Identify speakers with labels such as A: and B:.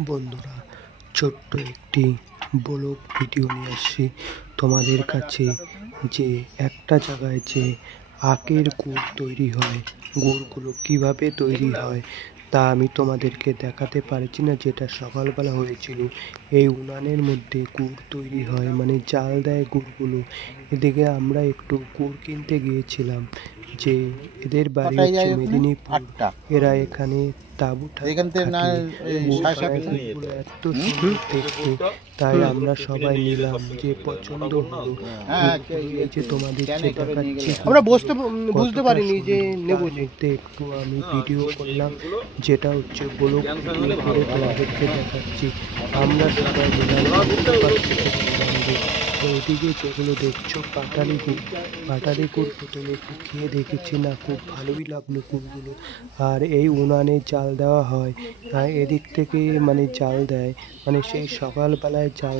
A: বন্ধুরা, ছোট্ট একটি ব্লগ ভিডিও নিয়ে আসছি। তোমাদের কাছে যে একটা জায়গায় যে আখের গুড় তৈরি হয়, গুড়গুলো কীভাবে তৈরি হয়, তা আমি তোমাদেরকে দেখাতে পারছি না, যেটা সকালবেলা হয়েছিল। এই উনানের মধ্যে গুড় তৈরি হয় মানে জাল দেয় গুড়গুলো। এদিকে আমরা একটু গুড় কিনতে গিয়েছিলাম। যে এদের বাড়ি হচ্ছে মেদিনীপুর। এরা এখানে তাঁবু এত সুন্দর দেখতে। তাই আমরা সবাই নিলাম যে পছন্দ হলো।
B: হ্যাঁ,
A: এই যে তোমাদের যে দেখাচ্ছি
B: আমরা বুঝতে বুঝতে পারিনি যে নেব
A: দেখতে একটু আমি ভিডিও করলাম যেটা হচ্ছে ব্লগ ভিডিও করে তোমাদেরকে দেখাচ্ছি। আমরা সবাই মিলাম ওইদিকে যেগুলো দেখছ, পাটালি গুড় পাটালি গুড় প্রথমে খেয়ে দেখেছি না, খুব ভালোই লাগল গুড়গুলো আর এই উনানে চাল দেওয়া হয় এদিক থেকে মানে চাল দেয় মানে সেই সকালবেলায় চাল